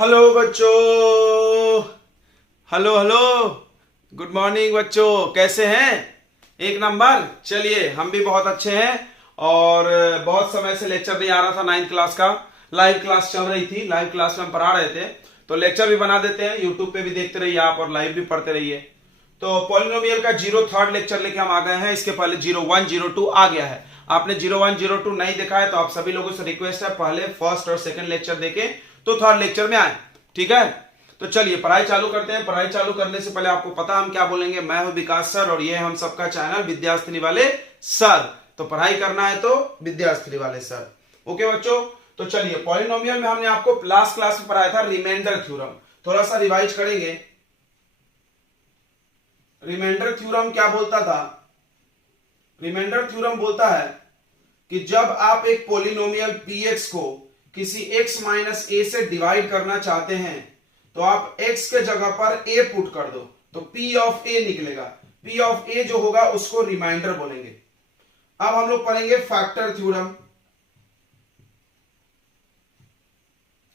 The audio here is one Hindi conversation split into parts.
हेलो बच्चों। Hello hello. गुड मॉर्निंग बच्चों, कैसे हैं? एक नंबर। चलिए, हम भी बहुत अच्छे हैं। और बहुत समय से लेक्चर नहीं आ रहा था। 9th क्लास का लाइव क्लास चल रही थी। लाइव क्लास में हम पढ़ा रहे थे, तो लेक्चर भी बना देते हैं। यूट्यूब पे भी देखते रहिए आप और लाइव भी पढ़ते रहिए। तो पॉलिनोमियल का 03rd लेक्चर लेके हम आ गए हैं। इसके पहले 01, 02 आ गया है। आपने 01, 02 नहीं देखा है तो आप सभी लोगों से रिक्वेस्ट है, पहले फर्स्ट और सेकंड लेक्चर देके तो थर्ड लेक्चर में आए। ठीक है, तो चलिए पढ़ाई चालू करते हैं। पढ़ाई चालू करने से पहले आपको पता हम क्या बोलेंगे। मैं हूं विकास सर और ये हम सबका चैनल विद्यास्त्री वाले सर। तो पढ़ाई करना है तो विद्यास्त्री वाले सर। ओके बच्चों, तो चलिए पॉलिनोमियल में हमने आपको लास्ट क्लास में पढ़ाया था रिमाइंडर थ्योरम। थोड़ा सा रिवाइज करेंगे। रिमाइंडर थ्योरम क्या बोलता था? रिमाइंडर थ्योरम बोलता है कि जब आप एक पॉलिनोमियल px को किसी x माइनस ए से डिवाइड करना चाहते हैं तो आप x के जगह पर a पुट कर दो तो p ऑफ a निकलेगा। p ऑफ a जो होगा उसको रिमाइंडर बोलेंगे। अब हम लोग पढ़ेंगे फैक्टर थ्योरम।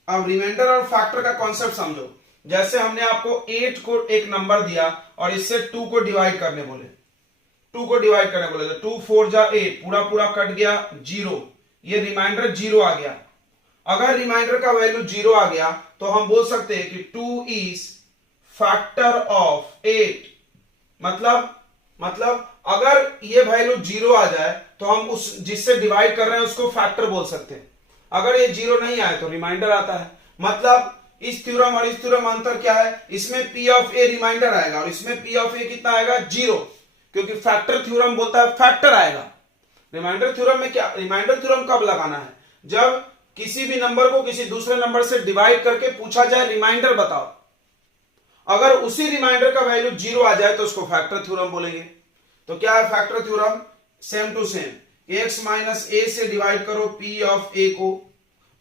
अब रिमाइंडर और फैक्टर का कॉन्सेप्ट समझो। जैसे हमने आपको 8 को एक नंबर दिया और इससे 2 को डिवाइड करने बोले। 2 को डिवाइड करने बोले तो 2 4 जा 8, पूरा पूरा कट गया 0। ये रिमाइंडर 0 आ गया। अगर रिमाइंडर का वैल्यू 0 आ गया तो हम बोल सकते हैं कि 2 इज फैक्टर ऑफ 8। मतलब अगर ये वैल्यू 0 आ जाए तो हम उस जिससे डिवाइड कर रहे हैं उसको फैक्टर बोल सकते हैं। अगर ये 0 नहीं आए तो रिमाइंडर आता है। मतलब इस थ्योरम और इस थ्योरम अंतर क्या है? इसमें p ऑफ a रिमाइंडर आएगा और इसमें p ऑफ a कितना आएगा? 0, क्योंकि फैक्टर थ्योरम बोलता है फैक्टर आएगा। रिमाइंडर थ्योरम में क्या? रिमाइंडर थ्योरम कब लगाना है? जब किसी भी नंबर को किसी दूसरे नंबर से डिवाइड करके पूछा जाए रिमाइंडर बताओ। अगर उसी रिमाइंडर का वैल्यू 0 आ जाए तो उसको फैक्टर थ्योरम बोलेंगे। तो क्या है factor theorem? Same to same, x minus A से डिवाइड करो p ऑफ a को,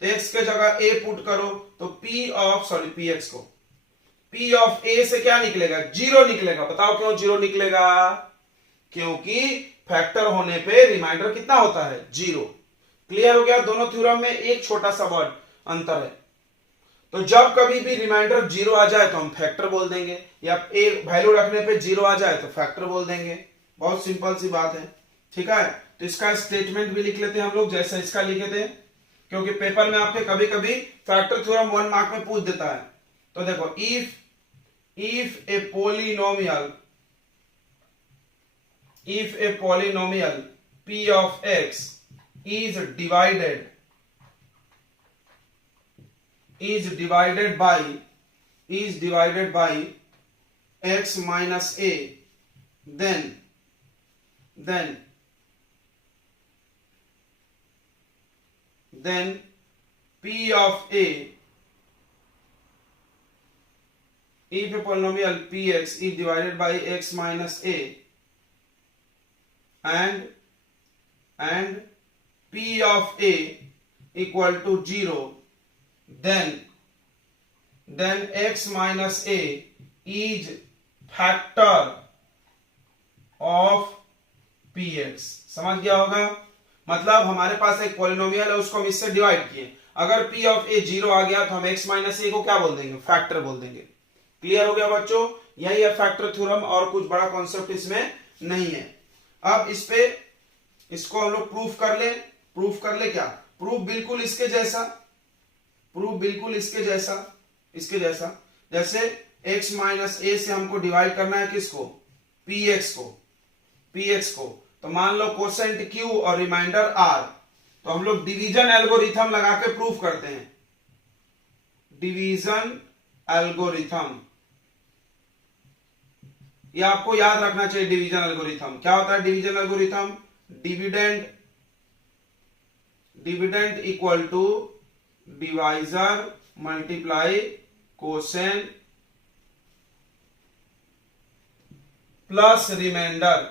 तो x के जगह a पुट करो तो px को। p ऑफ a से क्या निकलेगा? 0 निकलेगा। बताओ क्यों 0 निकलेगा? क्योंकि फैक्टर होने पे रिमाइंडर कितना होता है? 0। क्लियर हो गया? दोनों थ्योरम में एक छोटा सा वर्ड अंतर है। तो जब कभी भी रिमाइंडर 0 आ जाए तो हम फैक्टर बोल देंगे, या एक वैल्यू रखने पे 0 आ जाए तो फैक्टर बोल देंगे। बहुत सिंपल सी बात है। ठीक है, तो इसका स्टेटमेंट भी लिख लेते हैं हम लोग, जैसे इसका लिखे थे, क्योंकि पेपर में आपके कभी कभी फैक्टर थ्योरम 1 मार्क में पूछ देता है। तो देखो, if A polynomial p of x is divided by x minus a, then p of a, if a polynomial px is divided by x minus a and p of a equal to 0, then x minus a is factor of px। समझ गया होगा? मतलब हमारे पास एक पॉलिनोमियल है, उसको हम इससे डिवाइड किए। अगर p ऑफ a 0 आ गया तो हम x माइनस a को क्या बोल देंगे? फैक्टर बोल देंगे। क्लियर हो गया बच्चों? यही है फैक्टर थ्योरम, और कुछ बड़ा कॉन्सेप्ट इसमें नहीं है। अब इसको हम लोग प्रूफ कर ले क्या? प्रूफ बिल्कुल इसके जैसा। जैसे x माइनस a से हमको डिवाइड करना है किसको? px को। तो मान लो कोसेंट q और रिमाइंडर r, तो हम लोग डिवीजन एल्गोरिथम लगा के प्रूफ करते हैं। डिवीजन एल्गोरिथम, ये आपको याद रखना चाहिए। डिवीजन एल्गोरिथम क्या होता है? Division algorithm, dividend equal to divisor multiply quotient plus remainder.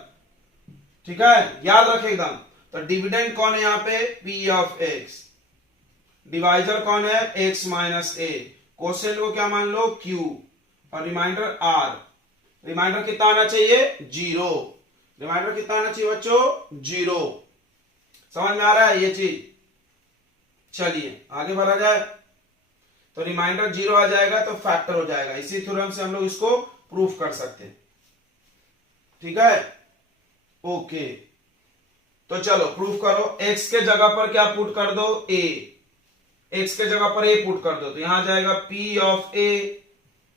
ठीक है, याद रखे एकदम। तो डिविडेंड कौन है यहाँ पे? p of x। डिवाइजर कौन है? x minus a। कोसेंट को क्या मान लो? q। और रिमाइंडर r। रिमाइंडर कितना आना चाहिए? 0। रिमाइंडर कितना आना चाहिए बच्चों? 0। समझ में आ रहा है ये चीज? चलिए आगे बढ़ा जाए। तो रिमाइंडर 0 आ जाएगा तो फैक्टर हो जाएगा। इसी थ्योरम से हम लोग इसको प्रूफ कर सकते हैं। ठीक है, ओके। तो चलो प्रूफ करो। x के जगह पर क्या पुट कर दो, a, x के जगह पर a पुट कर दो, तो यहां जाएगा p of a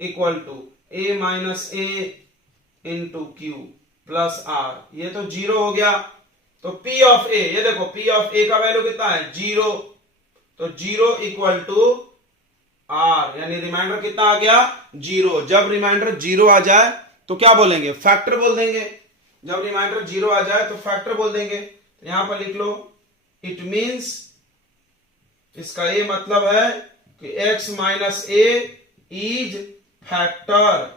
equal to a minus a into Q plus r। ये तो 0 हो गया। तो p ऑफ a, ये देखो p ऑफ a का वैल्यू कितना है, 0, तो 0 इक्वल टू r, यानी रिमाइंडर कितना आ गया, 0। जब रिमाइंडर 0 आ जाए तो क्या बोलेंगे, फैक्टर बोल देंगे। जब रिमाइंडर 0 आ जाए तो फैक्टर बोल देंगे। तो यहां पर लिख लो, इट मींस, इसका ये मतलब है कि x minus a is factor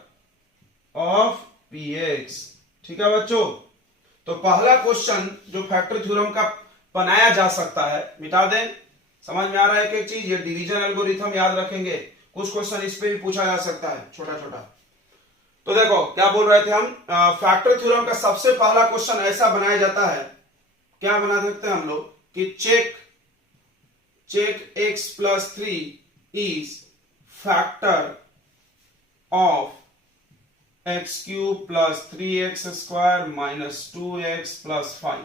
of px। ठीक है बच्चों, तो पहला क्वेश्चन जो फैक्टर थ्योरम का बनाया जा सकता है, मिटा दें। समझ में आ रहा है एक एक चीज, ये डिवीजन एल्गोरिथम याद रखेंगे, कुछ क्वेश्चन इस पे भी पूछा जा सकता है, छोटा छोटा। तो देखो क्या बोल रहे थे हम, फैक्टर थ्योरम का सबसे पहला क्वेश्चन ऐसा बनाया जाता है, क्या बना सकते हैं हम लोग कि check x plus 3 is factor of X cube plus 3x square minus 2x plus 5।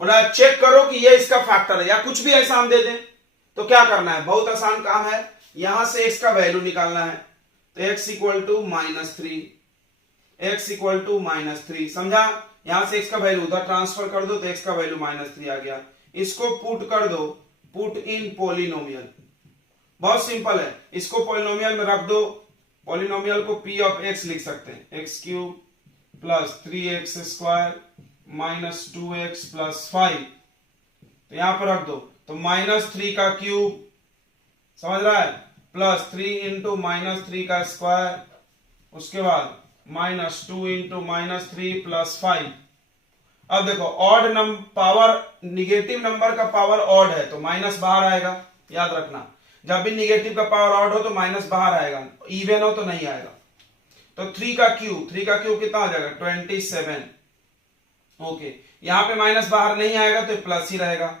बोला चेक करो कि ये इसका फैक्टर है, या कुछ भी ऐसा हम दे दें। तो क्या करना है, बहुत आसान काम है, यहां से x का वैल्यू निकालना है। तो x equal to minus 3, x equal to minus 3, समझा। यहां से x का वैल्यू उधर ट्रांसफर कर दो तो x का वैल्यू माइनस 3 आ गया। इसको पुट कर दो, पुट इन पॉलिनोमियल, बहुत सिंपल है। इसको पॉलिनोमियल में रख दो, पॉलिनोमियल को p ऑफ x लिख सकते हैं, x cube plus 3x square minus 2x plus 5। तो यहां पर रख दो, तो माइनस 3 का क्यूब, समझ रहा है, प्लस 3 इंटू माइनस 3 का स्क्वायर, उसके बाद माइनस 2 इंटू माइनस 3 प्लस 5। अब देखो odd number power, negative number का पावर ऑड है तो माइनस बाहर आएगा, याद रखना। जब भी निगेटिव का पावर ऑड हो तो माइनस बाहर आएगा, इवन हो तो नहीं आएगा। तो 3 का क्यूब कितना हो जाएगा, 27। ओके, यहां पे माइनस बाहर नहीं आएगा तो प्लस ही रहेगा।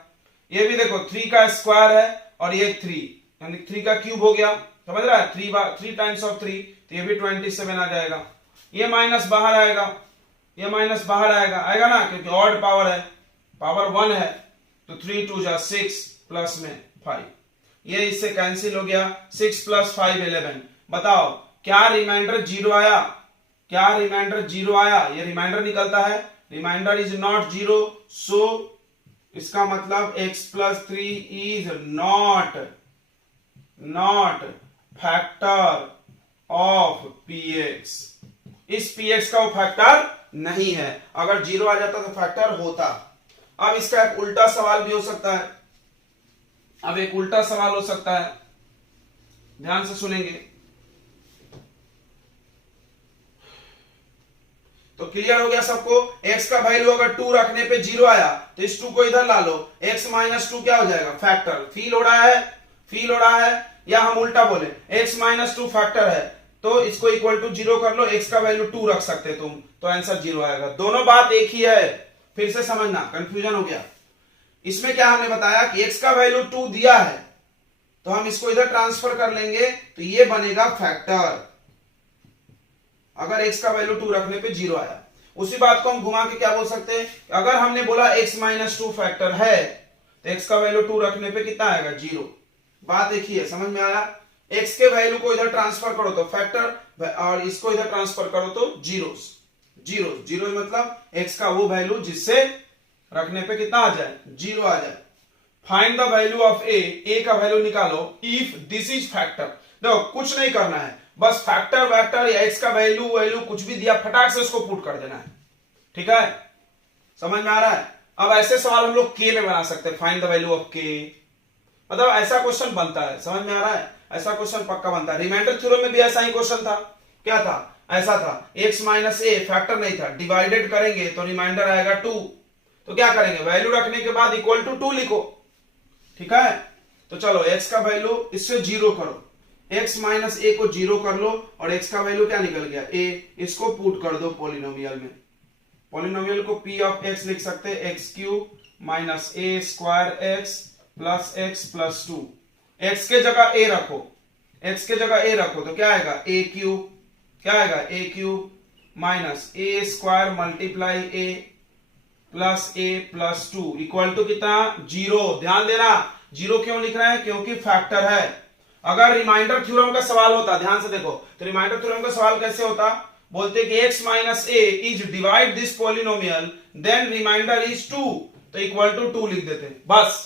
ये भी देखो 3 का स्क्वायर है और ये 3, यानी 3 का क्यूब हो गया, समझ रहा है, 3 टाइम्स ऑफ 3, तो ये भी 27 आ जाएगा। ये माइनस बाहर आएगा, ये माइनस बाहर आएगा ना, क्योंकि ऑड पावर है, पावर 1 है, तो 3 2 जा 6 प्लस में 5, ये इससे कैंसिल हो गया। 6 प्लस 5 11। बताओ क्या रिमाइंडर 0 आया, क्या रिमाइंडर 0 आया, ये रिमाइंडर निकलता है, रिमाइंडर इज नॉट 0, सो इसका मतलब x plus 3 is not factor of px। इस px का वो फैक्टर नहीं है, अगर 0 आ जाता तो फैक्टर होता। अब इसका एक उल्टा सवाल भी हो सकता है, अब एक उल्टा सवाल हो सकता है, ध्यान से सुनेंगे तो क्लियर हो गया सबको। x का वैल्यू अगर 2 रखने पे 0 आया तो इस 2 को इधर ला लो, x माइनस 2 क्या हो जाएगा, फैक्टर। फील हो रहा है, या हम उल्टा बोले x माइनस 2 फैक्टर है तो इसको इक्वल टू 0 कर लो, x का वैल्यू 2 रख सकते तुम, तो आंसर 0 आएगा। दोनों बात एक ही है, फिर से समझना, कंफ्यूजन हो गया। इसमें क्या हमने बताया कि x का वैल्यू 2 दिया है तो हम इसको इधर ट्रांसफर कर लेंगे तो ये बनेगा फैक्टर, अगर x का वैल्यू 2 रखने पे 0 आया। उसी बात को हम घुमा के क्या बोल सकते हैं, अगर हमने बोला x माइनस 2 फैक्टर है तो x का वैल्यू 2 रखने पे कितना आएगा, 0। बात एक ही है, समझ में आया। x के वैल्यू को इधर ट्रांसफर करो तो फैक्टर, और इसको इधर ट्रांसफर करो तो जीरो मतलब x का वो वैल्यू जिससे रखने पे कितना आ जाए, 0 आ जाए। Find the value of a का वैल्यू निकालो इफ दिस इज फैक्टर। देखो कुछ नहीं करना है, बस फैक्टर वैक्टर या x का वैल्यू कुछ भी दिया, फटाक से उसको पुट कर देना है, ठीक है, समझ में आ रहा है। अब ऐसे सवाल हम लोग k में बना सकते हैं, find the value of k, मतलब ऐसा क्वेश्चन बनता है, समझ में आ रहा है, ऐसा क्वेश्चन पक्का बनता है। रिमाइंडर थ्योरम में भी ऐसा ही क्वेश्चन था, क्या था, ऐसा था, x माइनस a फैक्टर नहीं था, डिवाइडेड करेंगे तो रिमाइंडर आएगा 2, तो क्या करेंगे, वैल्यू रखने के बाद इक्वल टू 2 लिखो, ठीक है। तो चलो x का वैल्यू इससे 0 करो, x माइनस a को 0 कर लो और x का वैल्यू क्या निकल गया, a, इसको पुट कर दो पॉलिनोमियल में। पॉलिनोमियल को p ऑफ x लिख सकते हैं, x cube minus a square x plus x plus 2। x के जगह a रखो, x के जगह a रखो तो क्या आएगा a क्यूब, क्या आएगा a cube minus a square multiply a plus a plus 2 equal to कितना 0। ध्यान देना, 0 क्यों लिख रहे हैं, क्योंकि फैक्टर है। अगर रिमाइंडर थ्योरम का सवाल होता, ध्यान से देखो, तो रिमाइंडर थ्योरम का सवाल कैसे होता, बोलते कि x minus a is divide this polynomial then remainder is 2, तो इक्वल टू 2 लिख देते। बस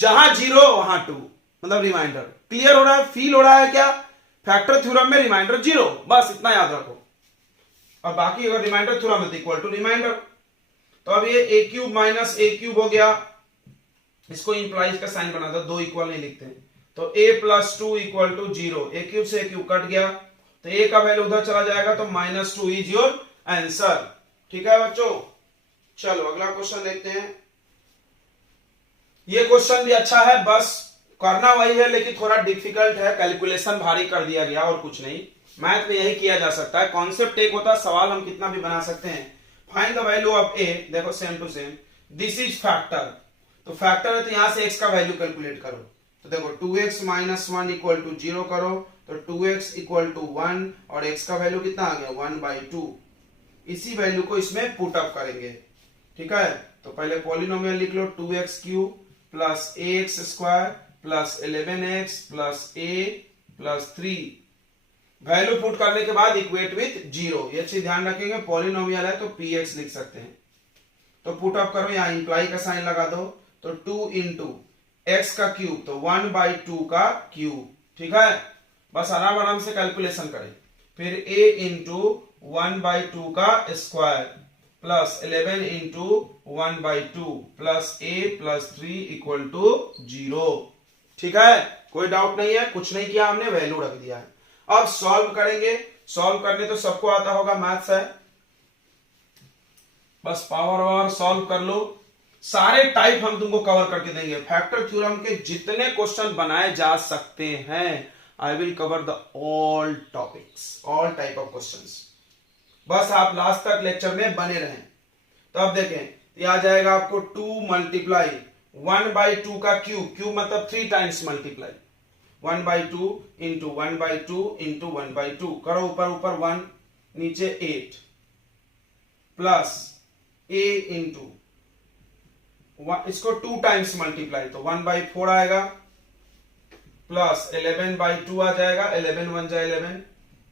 जहां 0 वहां 2, मतलब रिमाइंडर। क्लियर हो रहा है, फील हो रहा है क्या? फैक्टर थ्योरम में रिमाइंडर 0, बस इतना याद रखो। और बाकी अगर रिमाइंडर थ्योरम है तो इक्वल टू रिमाइंडर। तो अब ये a cube minus a cube हो गया, इसको इंप्लाइज का साइन बना दो, दो इक्वल नहीं लिखते, तो a plus 2 equal to 0। a cube से a क्यूब कट गया, तो a का वैल्यू उधर चला जाएगा, तो माइनस 2 इज योर आंसर। ठीक है बच्चों, चलो अगला क्वेश्चन देखते हैं। ये क्वेश्चन भी अच्छा है, बस करना वही है लेकिन थोड़ा डिफिकल्ट है, कैलकुलेशन भारी कर दिया गया और कुछ नहीं। मैथ में यही किया जा सकता है, कॉन्सेप्ट एक होता है, सवाल हम कितना भी बना सकते हैं। Find the value of a, देखो same to same, this is factor, तो फैक्टर है तो यहां से x का वैल्यू कैलकुलेट करो। तो देखो 2x माइनस 1 इक्वल टू 0 करो, तो 2x इक्वल टू 1 और x का वैल्यू कितना आ गया 1/2। इसी वैल्यू को इसमें पुट अप करेंगे। ठीक है, तो पहले पॉलिनोमियल लिख लो, 2x cube plus ax square plus 11x plus a plus 3। Value put करने के बाद इक्वेट विथ 0, ये चीज ध्यान रखेंगे, पॉलिनोमियल है तो px लिख सकते हैं। तो पुट अप करो, यहां इंप्लाई का साइन लगा दो, तो 2 इंटू एक्स का क्यूब, तो 1/2 का क्यूब। ठीक है, बस आराम आराम से कैलकुलेशन करें। फिर a इंटू 1/2 का square plus 11 into 1/2 plus a plus 3 equal to 0। ठीक है, कोई डाउट नहीं है, कुछ नहीं किया हमने, वैल्यू रख दिया है। अब सॉल्व करेंगे, सॉल्व करने तो सबको आता होगा, मैथ्स है, बस पावर वावर सॉल्व कर लो। सारे टाइप हम तुमको कवर करके देंगे, फैक्टर थ्योरम के जितने क्वेश्चन बनाए जा सकते हैं, I will cover the all topics, all type of questions. बस आप लास्ट तक लेक्चर में बने रहें। तो अब देखें, ये आ जाएगा आपको 2 मल्टीप्लाई 1/2 का क्यूब, क्यूब मतलब 3 टाइम्स मल्टीप्लाई, 1/2 इंटू 1/2 इंटू 1/2 करो, ऊपर ऊपर 1 नीचे 8 प्लस a इंटू इसको 2 टाइम्स मल्टीप्लाई, तो 1/4 आएगा प्लस 11/2 आ जाएगा, 11 1 जा 11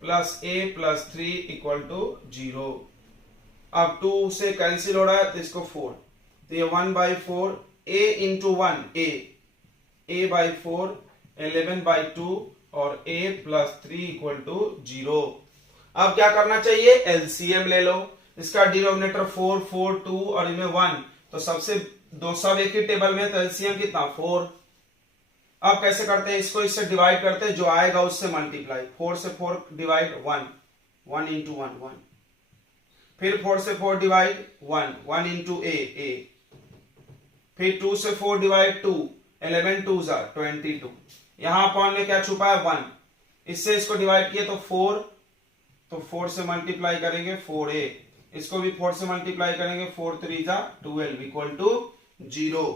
plus a plus 3 equal to 0। अब 2 से कैंसिल हो रहा है तो इसको 4, तो ये 1/4 a इंटू 1 a/4 11/2 और a प्लस 3 इक्वल टू 0। अब क्या करना चाहिए, एलसीएम ले लो, इसका डिनोमिनेटर 4 4 2 और इनमें 1, तो सबसे दो सब एक ही टेबल में, तो एलसीएम कितना 4। अब कैसे करते हैं, इसको इससे डिवाइड करते हैं, जो आएगा उससे मल्टीप्लाई, 4 से 4 डिवाइड 1 1 इंटू 1 1, फिर 4 से 4 डिवाइड 1 1 इंटू a, फिर 2 से 4 डिवाइड 2 11 2 जा 22, यहां अपॉन में क्या छुपा है 1, इससे इसको डिवाइड किए तो 4, तो 4 से मल्टीप्लाई करेंगे 4a, इसको भी 4 से मल्टीप्लाई करेंगे 4 3 जा 12 इक्वल टू 0।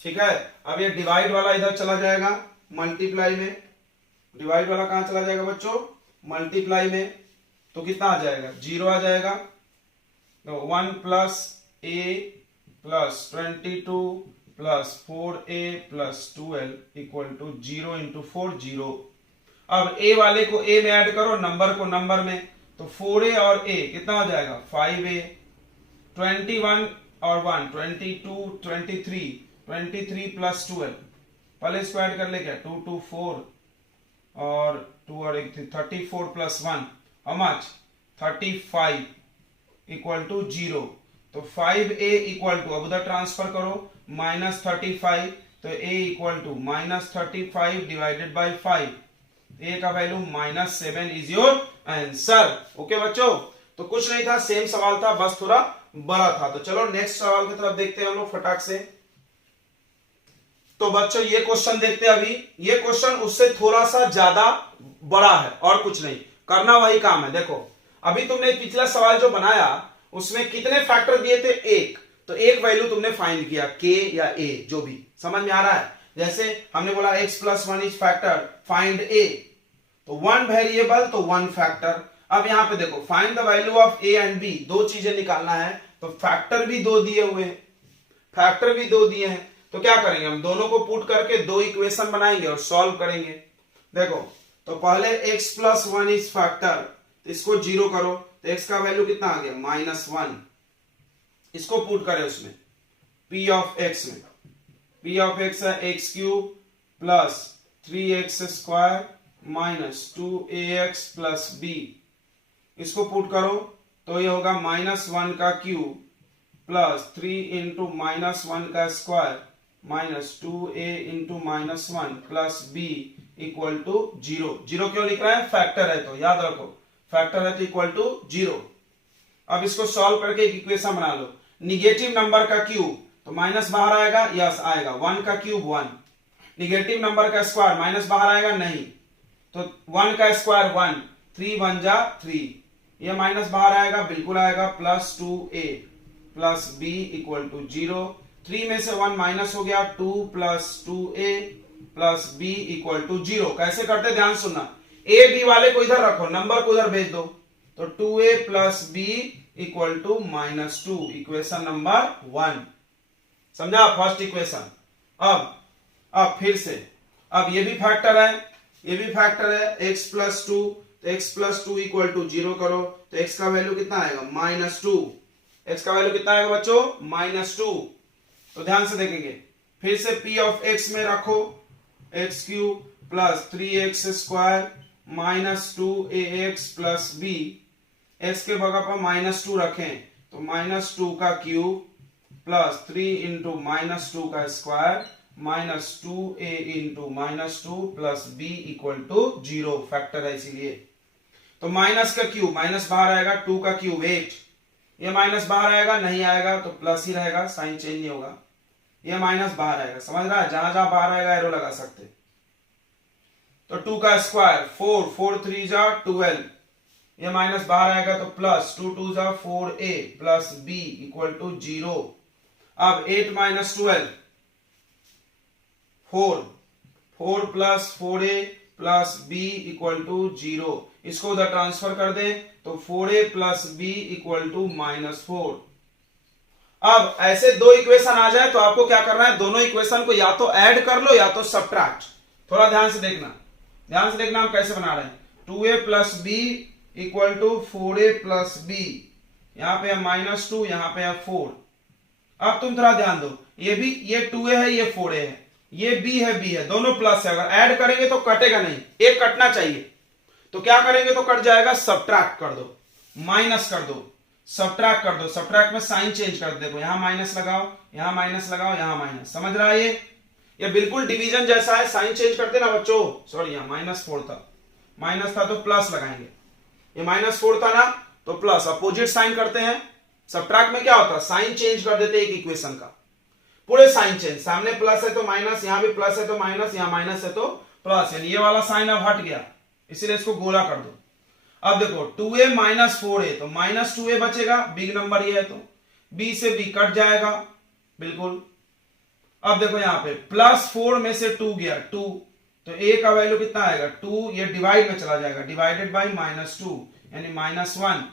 ठीक है, अब ये डिवाइड वाला इधर चला जाएगा मल्टीप्लाई में, डिवाइड वाला कहां चला जाएगा बच्चों, मल्टीप्लाई में, तो कितना आ जाएगा 0 आ जाएगा, तो 1 plus a plus 22 plus 4a plus 12 equal to 0 into 4 0। अब a वाले को a में ऐड करो, नंबर को नंबर में, तो 4a और a कितना हो जाएगा 5a, 21 और 1 22 23 प्लस 12, पहले इसको ऐड कर ले, क्या 2 2 4 और 2 और 1 34 plus 1 how much 35 equal to 0, तो 5a इक्वल टू, अब उधर ट्रांसफर करो -35, तो a equal to -35 divided by 5, a का value -7 is your answer. Okay बच्चों, तो कुछ नहीं था, सेम सवाल था, बस थोड़ा बड़ा था। तो चलो नेक्स्ट सवाल की तरफ देखते हैं हम लोग फटाक से। तो बच्चों ये क्वेश्चन देखते हैं अभी, ये क्वेश्चन उससे थोड़ा सा ज्यादा बड़ा है और कुछ नहीं, करना वही काम है। देखो अभी तुमने पिछला सवाल जो बनाया उसमें कितने फैक्टर दिए थे, एक, तो एक वैल्यू तुमने फाइंड किया, k या a जो भी, समझ में आ रहा है। जैसे हमने बोला x plus 1 is factor, find A, तो वन वेरिएबल तो वन फैक्टर। अब यहां पे देखो find the value of A and B, दो चीजें निकालना है, तो फैक्टर भी दो दिए हुए हैं, फैक्टर भी दो दिए हैं, तो क्या करेंगे हम दोनों को पुट करके दो इक्वेशन बनाएंगे और सॉल्व करेंगे। देखो तो पहले x plus one is factor, इसको जीरो करो तो x का वैल्यू कितना आ गया -1, इसको पुट करें उसमें p ऑफ x में, p ऑफ x है x cube plus 3x square minus 2ax plus b, इसको पुट करो तो ये होगा -1 का क्यूब प्लस 3 इंटू -1 का square minus 2a into -1 plus b equal to 0। Zero क्यों लिख रहा है, फैक्टर है तो याद रखो, फैक्टर है तो इक्वल टू 0। अब इसको सॉल्व करके एक इक्वेशन बना लो, निगेटिव नंबर का क्यूब तो माइनस बाहर आएगा, यस आएगा, 1 का क्यूब 1, निगेटिव नंबर का स्क्वायर माइनस बाहर आएगा नहीं, तो 1 का स्क्वायर 1, 3 1 जा 3, ये माइनस बाहर आएगा, बिल्कुल आएगा, plus 2a plus b equal to 0। 3 में से 1 माइनस हो गया, 2 plus 2a plus b equal to 0। कैसे करते ध्यान सुनना, a b वाले को इधर रखो, नंबर को उधर भेज दो, तो 2a plus b equal to -2, equation number 1, समझा फर्स्ट इक्वेशन। अब फिर से, अब ये भी फैक्टर है, ये भी फैक्टर है, x प्लस 2, तो x प्लस 2 इक्वल टू 0 करो तो x का वैल्यू कितना आएगा -2, x का वैल्यू कितना आएगा बच्चों -2। तो ध्यान से देखेंगे, फिर से p ऑफ x में रखो x cube plus 3x square minus 2ax plus b, x के जगह पर -2 रखें तो -2 का क्यूब प्लस 3 इंटू -2 का square minus 2a into -2 plus b equal to 0, factor है इसीलिए। तो माइनस का क्यूब माइनस बाहर आएगा, 2 का क्यूब 8, ये माइनस बाहर आएगा नहीं आएगा तो प्लस ही रहेगा, साइन चेंज नहीं होगा, ये माइनस बाहर आएगा, समझ रहा है, जहां जहां बाहर आएगा एरो लगा सकते। तो 2 का स्क्वायर 4, 4 3 जा 12, ये माइनस बाहर आएगा तो प्लस 2 2 जा 4a plus b equal to 0। अब 8 minus 12 4, 4 plus 4a plus b equal to 0, इसको उधर ट्रांसफर कर दे तो 4a plus b equal to -4। अब ऐसे दो इक्वेशन आ जाए तो आपको क्या करना है, दोनों इक्वेशन को या तो ऐड कर लो या तो सब्ट्रैक्ट। थोड़ा ध्यान से देखना, ध्यान से देखना हम कैसे बना रहे हैं, 2a plus b equal to 4a plus b, यहां पे है -2, यहां पे है 4। अब तुम थोड़ा ध्यान दो, ये भी ये 2a है, ये 4a है, ये b है, दोनों प्लस है, अगर ऐड करेंगे तो कटेगा नहीं, एक कटना चाहिए, तो क्या करेंगे तो कट जाएगा, सब्ट्रैक्ट कर दो, माइनस कर दो, सब्ट्रैक्ट कर दो, सब्ट्रैक्ट में साइन चेंज कर दो, देखो यहां माइनस लगाओ, यहां माइनस लगाओ, यहां माइनस, समझ रहा है ये बिल्कुल डिवीजन जैसा है, साइन चेंज करते ना बच्चों, सॉरी यहां -4 था, माइनस था तो प्लस लगाएंगे, ये -4 था ना तो प्लस, अपोजिट साइन करते हैं, सब्ट्रैक्ट में क्या होता है साइन चेंज कर देते एक इक्वेशन का, पूरे साइन चेंज, सामने प्लस है तो माइनस, यहां भी प्लस है तो माइनस, यहां माइनस है तो प्लस, यानी ये वाला साइन अब हट गया, इसीलिए इसको गोला कर दो। अब देखो 2a माइनस 4a तो -2a बचेगा, बिग नंबर ये है तो b से b कट जाएगा बिल्कुल। अब देखो यहां पे +4 में से 2 गया 2, तो a का वैल्यू कितना आएगा 2, ये डिवाइड में चला जाएगा, डिवाइडेड बाई -2 यानी -1।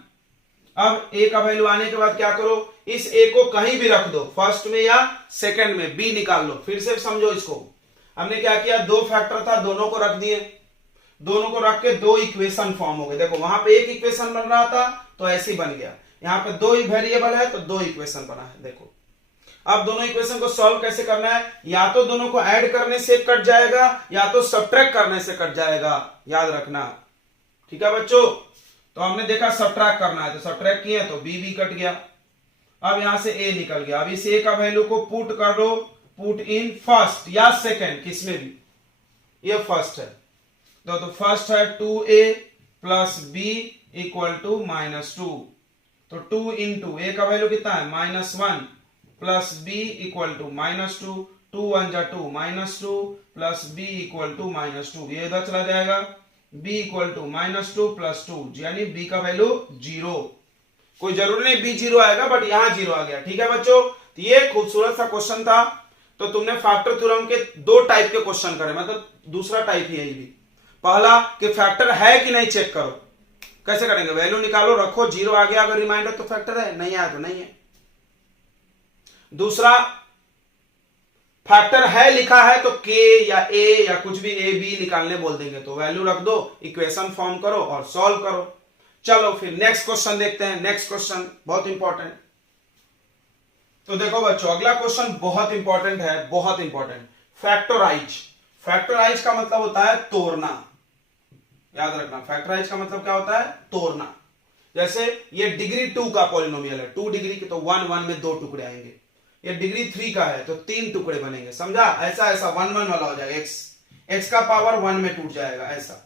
अब a का वैल्यू आने के बाद क्या करो, इस a को कहीं भी रख दो, फर्स्ट में या सेकंड में, b निकाल लो। फिर से समझो इसको, हमने क्या किया, दो फैक्टर था, दोनों को रख दिए, दोनों को रख के दो इक्वेशन फॉर्म हो गए। देखो वहां पे एक इक्वेशन बन रहा था तो ऐसे ही बन गया, यहाँ पे दो वेरिएबल है तो दो इक्वेशन बना है। देखो अब दोनों इक्वेशन को सॉल्व कैसे करना है, या तो दोनों को ऐड करने से कट जाएगा या तो सब्ट्रैक्ट करने से कट जाएगा, याद रखना, ठीक है बच्चों। तो हमने देखा सब्ट्रैक्ट करना है तो सब्ट्रैक्ट किया तो b भी कट गया, अब यहां से a निकल गया। अब इस a का वैल्यू को पुट कर दो, पुट इन फर्स्ट या सेकंड, किसमें भी, ये फर्स्ट है तो फर्स्ट है 2a plus b equal to -2, तो 2 इंटू a का वैल्यू कितना है -1 प्लस b इक्वल टू -2, 2 1 जा 2 -2 प्लस b इक्वल टू -2, ये इधर चला जाएगा, b इक्वल टू -2 प्लस 2, यानी b का वैल्यू 0। कोई जरूरी नहीं b 0 आएगा, बट यहां 0 आ गया, ठीक है बच्चों। तो ये खूबसूरत सा क्वेश्चन था। तो तुमने फैक्टर थ्योरम के दो टाइप के क्वेश्चन करे, मतलब दूसरा टाइप ही है ये भी, पहला कि फैक्टर है कि नहीं चेक करो। कैसे करेंगे, वैल्यू निकालो, रखो, 0 आ गया अगर रिमाइंडर तो फैक्टर है, नहीं आया तो नहीं है। दूसरा, फैक्टर है लिखा है तो के या ए या कुछ भी ए बी निकालने बोल देंगे, तो वैल्यू रख दो, इक्वेशन फॉर्म करो और सॉल्व करो। चलो फिर नेक्स्ट क्वेश्चन देखते हैं। नेक्स्ट क्वेश्चन बहुत इंपॉर्टेंट। तो देखो बच्चों, अगला क्वेश्चन बहुत इंपॉर्टेंट है, बहुत इंपॉर्टेंट। फैक्टराइज। फैक्टराइज का मतलब होता है तोड़ना, याद रखना। फैक्टराइज का मतलब क्या होता है, तोड़ना। जैसे ये डिग्री 2 का पॉलिनोमियल है, 2 डिग्री के, तो 1 1 में 2 टुकड़े आएंगे। ये डिग्री 3 का है तो 3 टुकड़े बनेंगे, समझा। ऐसा ऐसा 1 1 वाला हो जाएगा, x का पावर 1 में टूट जाएगा, ऐसा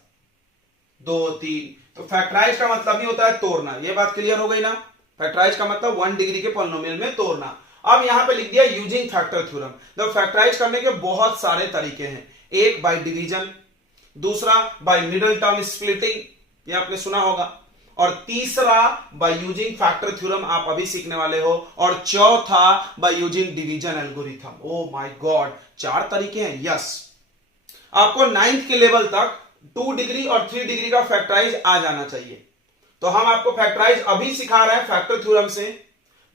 2 3। तो फैक्टराइज का मतलब ही होता है तोड़ना। ये बात क्लियर हो गई ना। फैक्टराइज का मतलब 1 डिग्री के पॉलिनोमियल में तोड़ना। अब यहां पे लिख दिया यूजिंग फैक्टर थ्योरम। तो फैक्टराइज करने के बहुत सारे तरीके हैं। एक बाय डिवीजन, दूसरा बाय मिडिल टर्म स्प्लिटिंग, ये आपने सुना होगा, और तीसरा बाय यूजिंग फैक्टर थ्योरम आप अभी सीखने वाले हो, और चौथा by using division algorithm. Oh my God, 4 तरीके हैं। यस, आपको 9th के लेवल तक 2 डिग्री और 3 डिग्री का फैक्टराइज आ जाना चाहिए। तो हम आपको फैक्टराइज अभी सिखा रहे हैं फैक्टर थ्योरम से,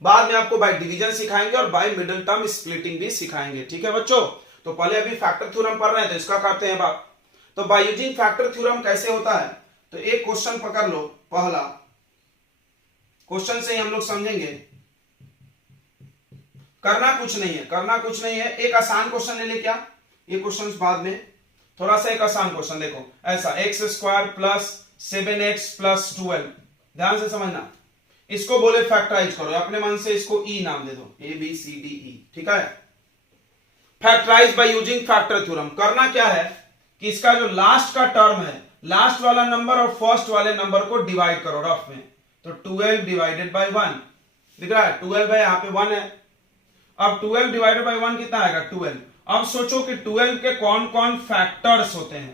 बाद में आपको बाय डिवीजन सिखाएंगे और बाय मिडिल टर्म स्प्लिटिंग भी सिखाएंगे। ठीक है बच्चों, तो पहले अभी फैक्टर थ्योरम पढ़ रहे हैं तो इसका करते हैं बात। तो बाय यूजिंग फैक्टर थ्योरम कैसे होता है, तो एक क्वेश्चन पकड़ लो, पहला क्वेश्चन से ही हम लोग समझेंगे। करना कुछ नहीं है, करना कुछ नहीं है। एक आसान क्वेश्चन ले ले, क्या ये क्वेश्चन बाद में, थोड़ा सा एक आसान क्वेश्चन देखो, ऐसा x² प्लस 7x प्लस 12, ध्यान से समझना। इसको बोले फैक्टराइज करो, अपने मन से इसको ई नाम दे दो, ABCDE, ठीक है। Factorise by using factor theorem. करना क्या है कि इसका जो लास्ट का टर्म है, लास्ट वाला नंबर और फर्स्ट वाले नंबर को डिवाइड करो रफ में। तो 12 डिवाइडेड बाय 1 दिख रहा है, 12 है, यहां पे 1 है। अब 12 डिवाइडेड बाय 1 कितना आएगा, 12। अब सोचो कि 12 के कौन कौन फैक्टर्स होते हैं,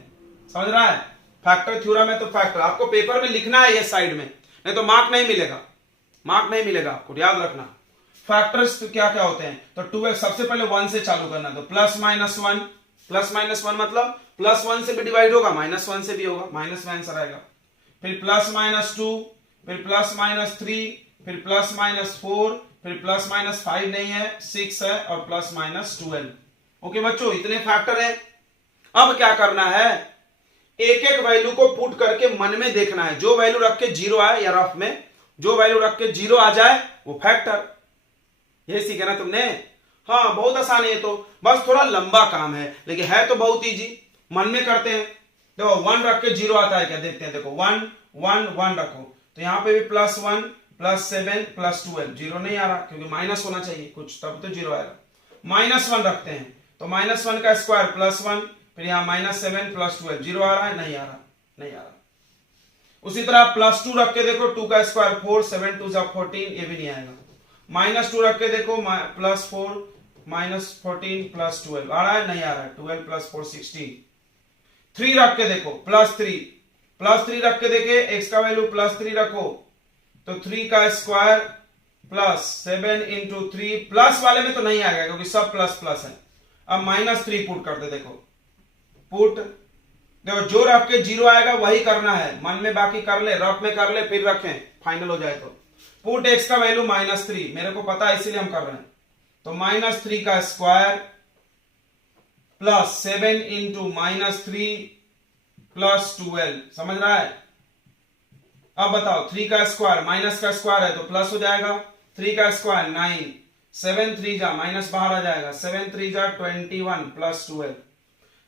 समझ रहा है। फैक्टर थ्योरम है तो फैक्टर आपको पेपर में लिखना है ये साइड में, नहीं तो मार्क नहीं मिलेगा, मार्क नहीं मिलेगा आपको, याद रखना। फैक्टर्स तो क्या क्या होते हैं, तो 12 सबसे पहले 1 से चालू करना, तो प्लस माइनस 1, प्लस माइनस 1 मतलब प्लस 1 से भी डिवाइड होगा, माइनस 1 से भी होगा, माइनस में आंसर आएगा। फिर प्लस माइनस 2, फिर प्लस माइनस 3, फिर प्लस माइनस 4, फिर प्लस माइनस 5 नहीं है, 6 है, और प्लस माइनस 12। ओके बच्चों, इतने फैक्टर है। अब क्या करना है, एक एक वैल्यू को पुट करके मन में देखना है। जो वैल्यू रख के 0 आए, या रफ में जो वैल्यू रख के 0 आ जाए वो फैक्टर। ये सीखे ना तुमने। हाँ, बहुत आसान है, तो बस थोड़ा लंबा काम है, लेकिन है तो बहुत इजी। मन में करते हैं। देखो 1 रख के 0 आता है क्या, देखते हैं। देखो 1 1 1 रखो, तो यहां पे भी प्लस 1 प्लस 7 प्लस 12, 0 नहीं आ रहा क्योंकि माइनस होना चाहिए कुछ, तब तो 0 आएगा। माइनस 1 रखते हैं, तो माइनस 1 का स्क्वायर प्लस 1, फिर यहां माइनस 7 प्लस 12, 0 आ रहा है, नहीं आ रहा, नहीं आ रहा। उसी तरह प्लस 2 रख के देखो, 2 का स्क्वायर 4, 7 2 14, ये भी नहीं आएगा। माइनस 2 रख के देखो, प्लस 4 माइनस 14 प्लस 12 आ रहा है, नहीं आ रहा है, 12 प्लस 4 16। 3 रख के देखो, प्लस 3 रख के देखे, x का वैल्यू प्लस 3 रखो, तो 3 का स्क्वायर प्लस 7 इंटू 3, प्लस वाले में तो नहीं आएगा क्योंकि सब प्लस प्लस है। अब माइनस 3 पुट कर दे, देखो पुट, देखो जो रख के 0 आएगा वही करना है, मन में बाकी कर ले, रफ में कर ले, फिर रखें, फाइनल हो जाए। तो पुट x का वैल्यू -3, मेरे को पता है इसीलिए हम कर रहे हैं, तो -3 का स्क्वायर प्लस 7 इंटू -3 प्लस 12, समझ रहा है। अब बताओ 3 का स्क्वायर, माइनस का स्क्वायर है तो प्लस हो जाएगा, 3 का स्क्वायर 9, 7 3 जा, माइनस बाहर आ जाएगा, 7 3 जा 21 प्लस 12।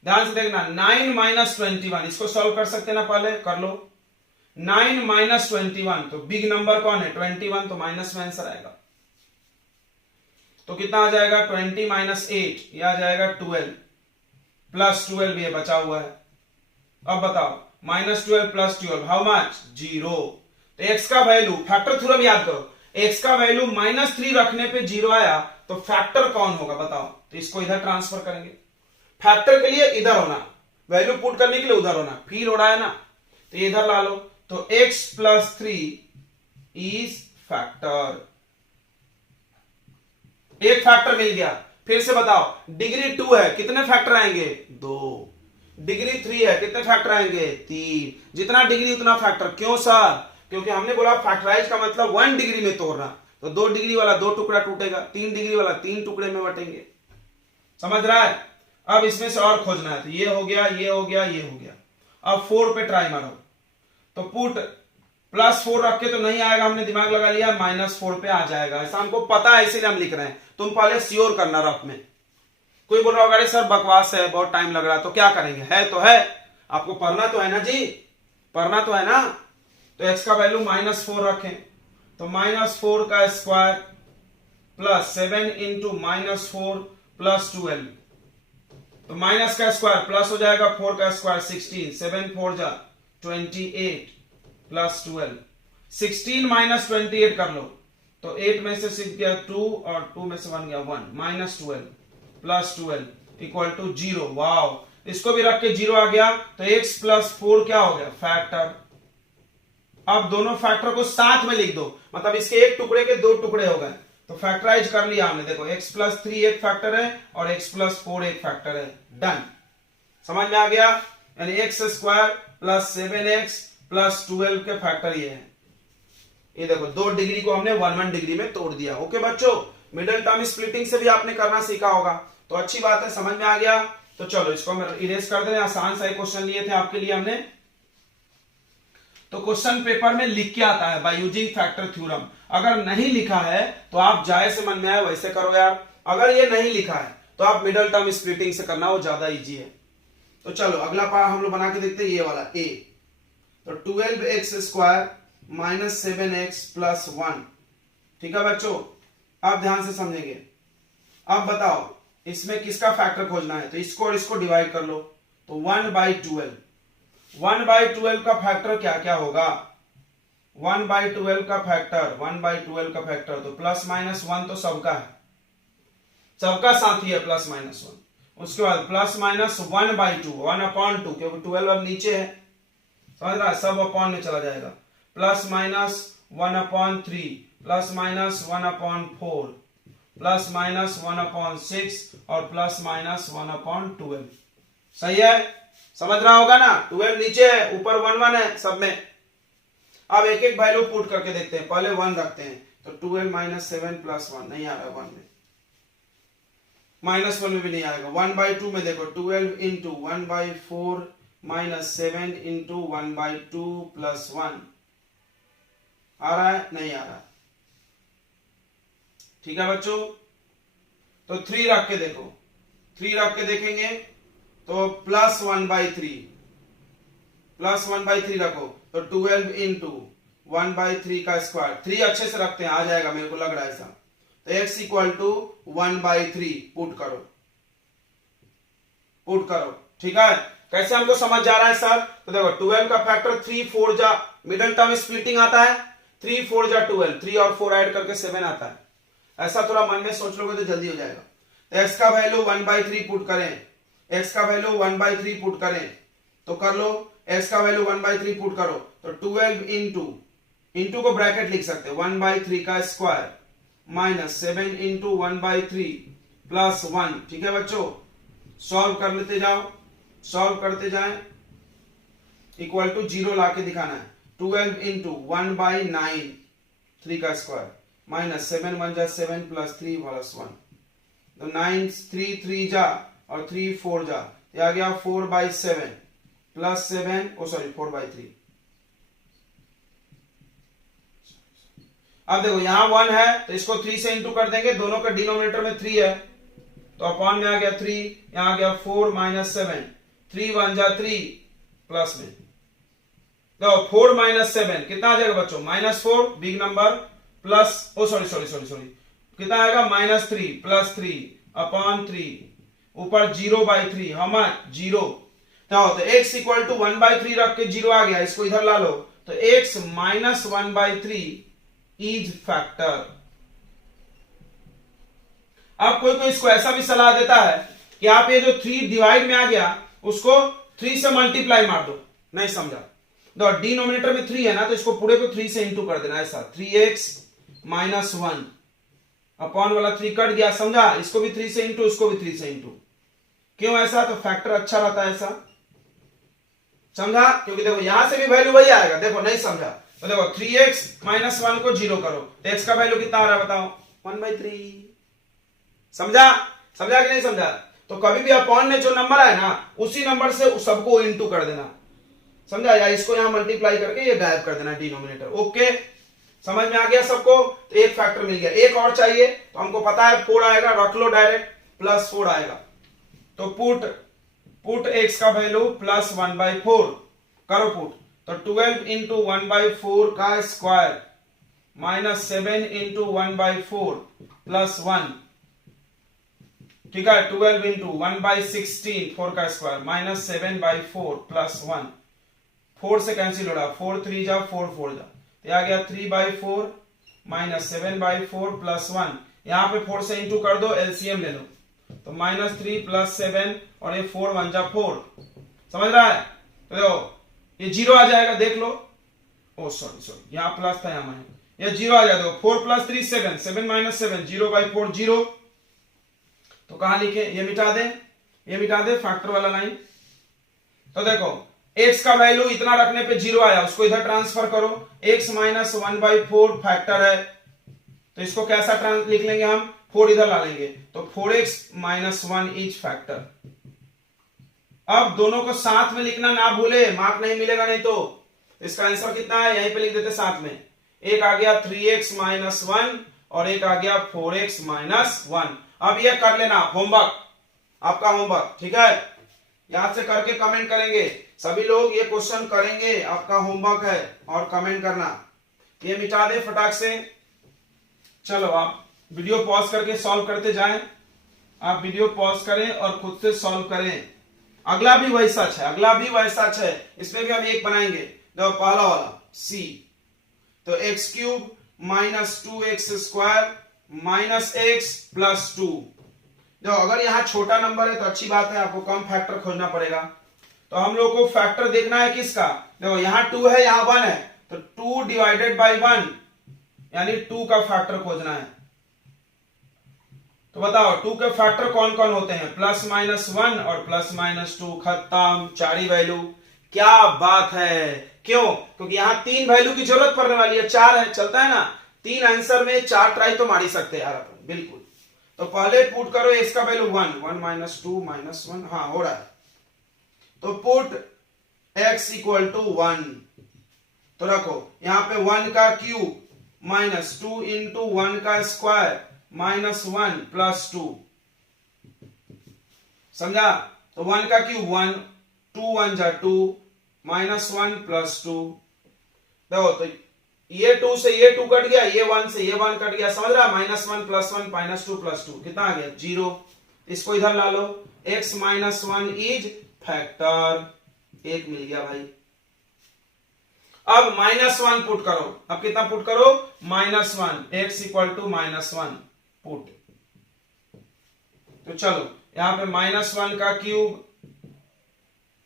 ध्यान से देखना, 9 माइनस 21, इसको सॉल्व कर सकते ना, पहले कर लो। 9 माइनस 21, तो बिग नंबर कौन है, 21, तो माइनस में आंसर आएगा। तो कितना आ जाएगा, 20 माइनस 8, यह आ जाएगा 12 प्लस 12 ये बचा हुआ है। अब बताओ -12 प्लस 12 हाउ मच, 0। तो x का वैल्यू, फैक्टर थ्योरम याद करो, x का वैल्यू -3 रखने पे 0 आया तो फैक्टर कौन होगा बताओ। तो इसको इधर ट्रांसफर करेंगे, फैक्टर के लिए इधर होना, वैल्यू पुट करने के लिए उधर होना, फिर हो रहा है ना, तो ये इधर ला लो, तो x प्लस 3 इज फैक्टर। एक फैक्टर मिल गया। फिर से बताओ, डिग्री 2 है, कितने फैक्टर आएंगे, 2। डिग्री 3 है, कितने फैक्टर आएंगे 3, जितना डिग्री उतना फैक्टर। क्यों सर? क्योंकि हमने बोला फैक्टराइज का मतलब 1 डिग्री में तोड़ना, तो 2 डिग्री वाला 2 टुकड़ा टूटेगा, 3 डिग्री वाला 3 टुकड़े में बटेंगे। समझ रहा है? अब इसमें से और खोजना है, तो ये हो गया, ये हो गया, ये हो गया। अब 4 पे ट्राई मारो, तो पुट +4 रख के तो नहीं आएगा, हमने दिमाग लगा लिया, -4 पे आ जाएगा। ऐसा हमको पता है, इसीलिए हम लिख रहे हैं। तुम पहले श्योर करना रफ में। कोई बोल रहा होगा अरे सर बकवास है, बहुत टाइम लग रहा है, तो क्या करेंगे? है तो है, आपको पढ़ना तो है ना जी, पढ़ना तो है ना। तो x का वैल्यू -4 रखें, तो -4 का स्क्वायर प्लस 7 इंटू -4 प्लस 12, तो माइनस का स्क्वायर प्लस हो जाएगा, 4 का स्क्वायर 16, 7 4 जा 28 प्लस 12, 16 माइनस 28 कर लो, तो 8 में से 6 गया 2 और 2 में से 1 गया 1, -12 प्लस 12 इक्वल टू 0। वाओ, इसको भी रख के 0 आ गया, तो x प्लस 4 क्या हो गया? फैक्टर। अब दोनों फैक्टर को साथ में लिख दो, मतलब इसके एक टुकड़े के 2 टुकड़े हो गए, तो फैक्टराइज कर लिया हमने। देखो x प्लस 3 एक फैक्टर है और x प्लस 4 एक फैक्टर है। डन, समझ में आ गया? यानी x square plus 7x plus 12 के फैक्टर ये है। ये देखो 2 डिग्री को हमने 1 डिग्री में तोड़ दिया। ओके बच्चों, मिडिल टर्म स्प्लिटिंग से भी आपने करना सीखा होगा, तो अच्छी बात है, समझ में आ गया। तो चलो इसको हम इरेज कर दें। आसान सा क्वेश्चन लिए थे आपके लिए हमने, तो क्वेश्चन पेपर में लिख के आता है बाय यूजिंग फैक्टर थ्योरम। अगर नहीं लिखा है तो आप जैसे मन में आए वैसे करो यार। अगर ये नहीं लिखा है तो आप मिडिल टर्म स्प्लिटिंग से करना, वो ज्यादा इजी है। तो चलो अगला पार्ट हम लोग बना के देखते हैं, ये वाला a। तो 12x square minus 7x plus 1। ठीक है बच्चों, आप ध्यान से समझेंगे। अब बताओ इसमें किसका फैक्टर खोजना है, तो इसको और इसको डिवाइड कर लो, तो 1/12। 1/12 का फैक्टर क्या क्या होगा? 1/12 का फैक्टर, 1/12 का फैक्टर, तो प्लस माइनस 1 तो सबका है, सबका साथी है प्लस माइनस 1। उसके बाद प्लस माइनस 1/2, 1/2, क्योंकि 12 अब नीचे है, समझ रहा है, सब अपॉन में चला जाएगा। Plus minus 1/3, plus minus 1/4, plus minus 1/6 और प्लस माइनस 1/12। सही है, समझ रहा होगा ना। 12 नीचे है, ऊपर 1 है सब में। अब एक एक वैल्यू पुट करके देखते हैं, पहले 1 रखते हैं, तो 12 माइनस 7 प्लस 1 नहीं आ रहा है 1 में, -1 में भी नहीं आएगा। 1/2 में देखो 12 इंटू 1/4 माइनस 7 इंटू 1/2 प्लस 1 आ रहा है, नहीं आ रहा। ठीक है बच्चों, तो 3 रख के देखो, 3 रख के देखेंगे तो प्लस 1/3, प्लस 1/3 रखो, तो 12 इंटू 1/3 का स्क्वायर, 3 अच्छे से रखते हैं, आ जाएगा, मेरे को लग रहा है ऐसा। तो x इक्वल टू 1/3 पुट करो, पुट करो। ठीक है, कैसे हमको समझ जा रहा है सर? तो देखो 12 का फैक्टर 3 4 जा, मिडिल टर्म स्प्लिटिंग आता है, 3 4 जा 12, 3 और 4 ऐड करके 7 आता है। ऐसा थोड़ा मन में सोच लोगे तो जल्दी हो जाएगा। तो x का वैल्यू 1/3 पुट करें, x का वैल्यू 1/3 पुट करें, तो कर लो, x का वैल्यू 1/3 पुट करो, तो 12 इंटू को ब्रैकेट लिख सकते हैं, 1/3 का स्क्वायर माइनस 7 इंटू 1/3 प्लस 1। ठीक है बच्चों, सॉल्व कर लेते जाओ, सॉल्व करते जाएं, इक्वल टू 0 लाके दिखाना है। 12 इंटू 1/9 3 का स्क्वायर माइनस 7 1 जा 7 प्लस 3 प्लस 1, तो 9 3 3 जा और 3 4 जा, ये आ गया 4/7 प्लस 7, ओ सॉरी 4/3। अब देखो यहां 1 है तो इसको 3 से इंटू कर देंगे, दोनों का डिनोमिनेटर में 3 है, तो अपॉन में आ गया 3, यहां आ गया 4 माइनस 7, 3 1 जा 3 प्लस में, तो 4 माइनस 7 कितना आ जाएगा बच्चों? -4 बिग नंबर प्लस, ओ सॉरी सॉरी सॉरी सॉरी, कितना आएगा? -3 प्लस 3 अपॉन 3, ऊपर 0/3, हम 0। तो x इक्वल टू 1/3 रख के 0 आ गया, इसको इधर ला लो, तो x माइनस 1/3 इज फैक्टर। अब कोई कोई इसको ऐसा भी सलाह देता है कि आप ये जो 3 डिवाइड में आ गया उसको 3 से मल्टीप्लाई मार दो, नहीं समझा, तो डिनोमिनेटर में 3 है ना, तो इसको पूरे को 3 से इंटू कर देना, ऐसा 3x माइनस 1 अपॉन वाला 3 कट गया, समझा, इसको भी 3 से इंटू, उसको भी 3 से इंटू। क्यों ऐसा? तो फैक्टर अच्छा रहता है ऐसा, समझा? क्योंकि देखो यहां से भी वैल्यू वही आएगा। देखो नहीं समझा तो देखो 3x माइनस 1 को 0 करो तो x का वैल्यू कितना आ रहा है बताओ? 1/3। समझा? समझा कि नहीं समझा? तो कभी भी अपॉन में जो नंबर आए ना उसी नंबर से सबको इनटू कर देना। समझा? या इसको यहां मल्टीप्लाई करके ये गायब कर देना डिनोमिनेटर। ओके, समझ में आ गया सबको? तो एक फैक्टर मिल गया। एक और चाहिए तो हमको पता है 4 आएगा, रख लो डायरेक्ट, प्लस 4 आएगा। तो पुट x का वैल्यू प्लस 1/4 करो पुट। तो 12 इंटू 1/4 का स्क्वायर माइनस 7 इंटू 1/4 प्लस 1। ठीक है, 12 इंटू 1/16 4 का स्क्वायर माइनस 7/4 प्लस 1। 4 से कैंसिल हो रहा, 4 3 जा 4 4 जा, तो आ गया 3/4 माइनस 7/4 प्लस 1। यहां पे 4 से इंटू कर दो, एलसीएम ले लो, तो -3 प्लस 7 और ये 4 1 जा 4। समझ रहा है? तो देखो ये 0 आ जाएगा, देख लो। ओ सॉरी यहां प्लस था, यहां माइनस, ये 0 आ जाएगा। 4 प्लस 3 7, 7 माइनस 7 0/4 0। तो कहां लिखे? ये मिटा दे, ये मिटा दे फैक्टर वाला लाइन। तो देखो x का वैल्यू इतना रखने पे 0 आया, उसको इधर ट्रांसफर करो। x माइनस 1/4 फैक्टर है, तो इसको कैसा लिख लेंगे हम? 4 इधर ला लेंगे, तो 4x माइनस 1 इज फैक्टर। अब दोनों को साथ में लिखना ना भूले, मार्क नहीं मिलेगा नहीं तो। इसका आंसर कितना है यहीं पे लिख देते साथ में। एक आ गया 3x माइनस 1 और एक आ गया 4x माइनस 1। अब ये कर लेना होमवर्क, आपका होमवर्क, ठीक है? याद से करके कमेंट करेंगे सभी लोग, ये क्वेश्चन करेंगे, आपका होमवर्क है, और कमेंट करना। ये मिटा दे फटाक से। चलो आप वीडियो पॉज करके सॉल्व करते जाएं। आप वीडियो पॉज करें और खुद से सॉल्व करें। अगला भी वही सच है, अगला भी वही सच है, इसमें भी हम एक बनाएंगे। देखो पहला वाला सी, तो x cube minus 2x square minus x plus 2। देखो अगर यहाँ छोटा नंबर है तो अच्छी बात है, आपको कम फैक्टर खोजना पड़ेगा। तो हम लोग को फैक्टर देखना है किसका? देखो यहाँ 2 है, यहाँ 1 है, तो 2 डिवाइडेड बाई 1 यानी 2 का फैक्टर खोजना है। तो बताओ 2 के फैक्टर कौन कौन होते हैं? प्लस माइनस 1 और प्लस माइनस 2। खत्म, 4 ही वैल्यू। क्या बात है! क्यों? क्योंकि यहाँ 3 वैल्यू की जरूरत पड़ने वाली है, 4 है, चलता है ना? 3 आंसर में 4 ट्राई तो मार ही सकते हैं यार अपन, बिल्कुल। तो पहले पुट करो इसका वैल्यू 1 1 माइनस 2 माइनस 1, हाँ हो रहा है। तो पुट x इक्वल टू 1, तो रखो यहां पे 1 का क्यूब माइनस 2 इंटू 1 का स्क्वायर माइनस 1 प्लस 2। समझा? तो 1 का क्यूब 1, 2 1 जा 2, माइनस 1 प्लस 2। देखो तो ये 2 से ये 2 कट गया, ये 1 से ये 1 कट गया। समझ रहा? माइनस 1 प्लस 1 माइनस 2 प्लस 2 कितना आ गया? 0। इसको इधर ला लो, x माइनस 1 इज फैक्टर। 1 मिल गया भाई। अब माइनस 1 पुट करो। अब कितना पुट करो? Minus 1, x equal to minus 1 put. तो चलो यहां पे माइनस 1 का क्यूब,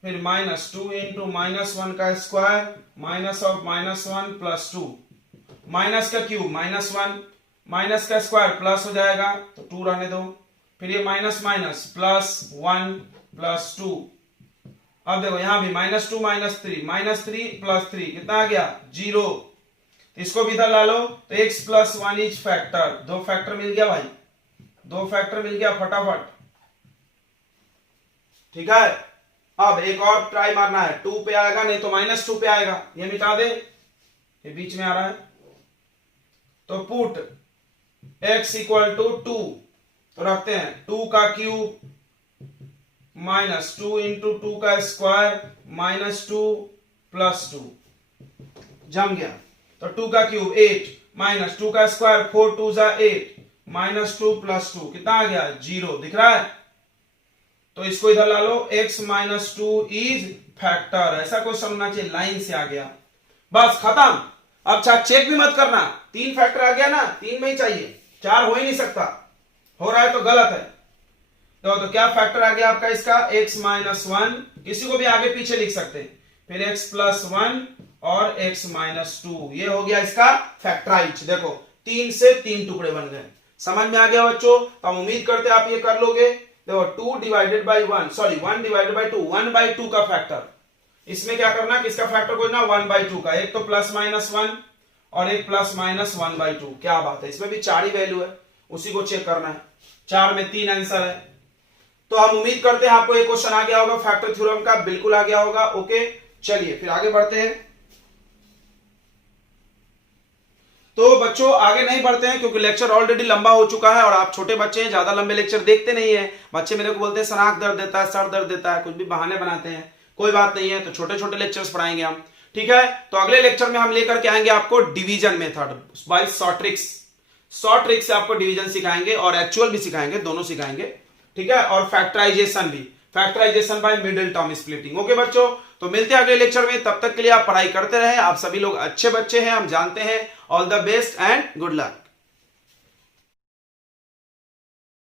फिर माइनस 2 इंटू माइनस 1 का square minus of minus 1 plus 2। Minus का क्यूब माइनस 1, माइनस का स्क्वायर प्लस हो जाएगा, तो 2 रहने दो। फिर ये माइनस माइनस प्लस 1 प्लस 2। अब देखो यहां भी माइनस 2 माइनस 3 प्लस 3 कितना आ गया? 0। इसको भी इधर ला लो, तो x plus 1 is factor. 2 factor मिल गया भाई, 2 फैक्टर मिल गया फटाफट। ठीक है, अब एक और ट्राई मारना है। 2 पे आएगा, नहीं तो माइनस 2 पे आएगा। ये मिटा दे, ये बीच में आ रहा है। तो पुट x इक्वल टू 2, तो रखते हैं 2 का क्यूब माइनस 2 इंटू 2 का स्क्वायर माइनस 2 प्लस 2। जम गया। तो 2 का क्यूब 8 माइनस 2 का स्क्वायर 4 2 जा 8 माइनस 2 प्लस 2 कितना आ गया? 0। दिख रहा है? तो इसको इधर ला लो, x माइनस 2 इज फैक्टर। ऐसा कुछ समझना चाहिए, लाइन से आ गया, बस खत्म। अब चेक भी मत करना, 3 फैक्टर आ गया ना, 3 में ही चाहिए, 4 हो ही नहीं सकता। हो रहा है तो गलत है। तो क्या फैक्टर आ गया आपका इसका? x माइनस 1, किसी को भी आगे पीछे लिख सकते हैं, फिर x प्लस 1 और x माइनस 2। ये हो गया इसका फैक्टराइज। देखो 3 से 3 टुकड़े बन गए। समझ में आ गया बच्चों? तो हम उम्मीद करते हैं आप ये कर लोगे। देखो 2 divided by 1, sorry 1 divided by 2, 1/2 का फैक्टर। इसमें क्या करना, किसका फैक्टर खोजना, 1/2 का। एक तो +-1 और एक +-1/2। क्या बात है, इसमें भी 4 ही वैल्यू है, उसी को चेक करना है। 4 में 3 आंसर है। तो हम उम्मीद करते हैं आपको ये क्वेश्चन आ गया होगा फैक्टर थ्योरम का, बिल्कुल आ गया होगा। ओके, चलिए फिर आगे बढ़ते हैं। तो बच्चों आगे नहीं बढ़ते हैं क्योंकि लेक्चर ऑलरेडी लंबा हो चुका है और आप छोटे बच्चे हैं, ज्यादा लंबे लेक्चर देखते नहीं है। बच्चे मेरे को बोलते हैं सर आंख दर्द देता है, सर दर्द देता है, कुछ भी बहाने बनाते हैं। कोई बात नहीं है, तो छोटे छोटे लेक्चर्स पढ़ाएंगे हम, ठीक है। तो अगले लेक्चर में हम लेकर के आएंगे आपको division method by short tricks. Short trick से आपको डिवीजन सिखाएंगे और एक्चुअल भी सिखाएंगे, दोनों सिखाएंगे, ठीक है। और फैक्टराइजेशन भी, factorisation by middle term splitting. Okay बच्चों, तो मिलते हैं अगले लेक्चर में। तब तक के लिए आप पढ़ाई करते रहे। आप सभी लोग अच्छे बच्चे हैं, हम जानते हैं। All the best and good luck.